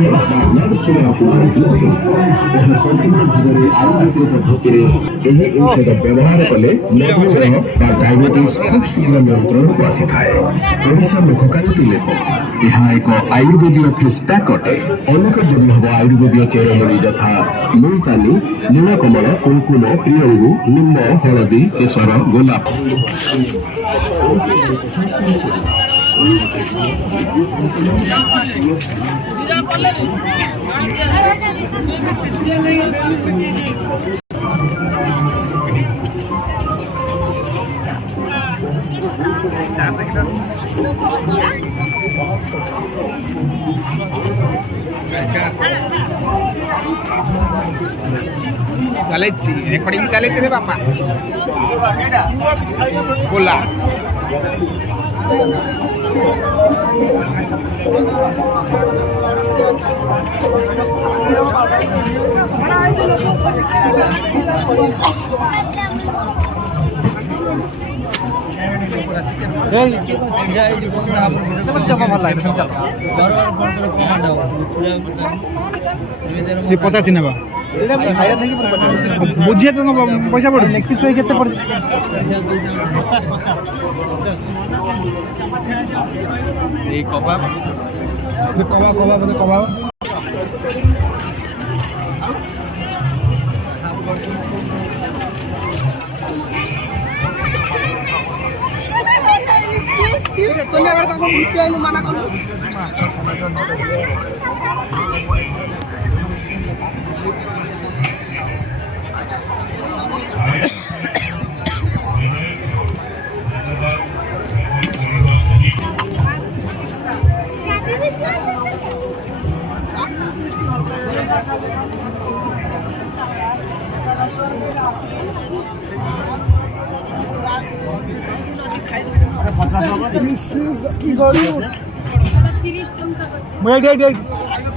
ନରସିଂହ କୁହାଯାଇଥିଲା ଏହା ସମ୍ପୂର୍ଣ୍ଣ ଭାବରେ ଆୟୁର୍ବେଦିକ ପଦ୍ଧତିରେ ଏହି ଔଷଧ ବ୍ୟବହାର କଲେ ମଧୁମେହ ବା ଡାଇବେଟିସ୍ ଖୁବ୍ ଶୀଘ୍ର ନିୟନ୍ତ୍ରଣକୁ ଆସିଥାଏ। ଓଡ଼ିଶା ମୁଖକାନ୍ତି ଲେପ ଏହା ଏକ ଆୟୁର୍ବେଦୀୟ ଫେସ୍ ପ୍ୟାକ୍ ଅଟେ। ଅନେକ ଦୁର୍ଲଭ ଆୟୁର୍ବେଦୀୟ ଚେରମୂଳି ଯଥା ମୁଲତାନୀ, ନୀଳକମଳ, କୁଙ୍କୁମ, ପ୍ରିୟଙ୍ଗୁ, ନିମ୍ବ, ହଳଦୀ, କେଶର, ଗୋଲାପ चालायची रेकॉर्डिंग चालायची रे बापा बोला पचासी ना बुझे तो पैसा पड़े लेग पिस केते पड़े এই কবাব কবাব কবাব কবাব তুই আবার কখন ঘুরতে আইলি মানা করলো কি করি 30 টাকা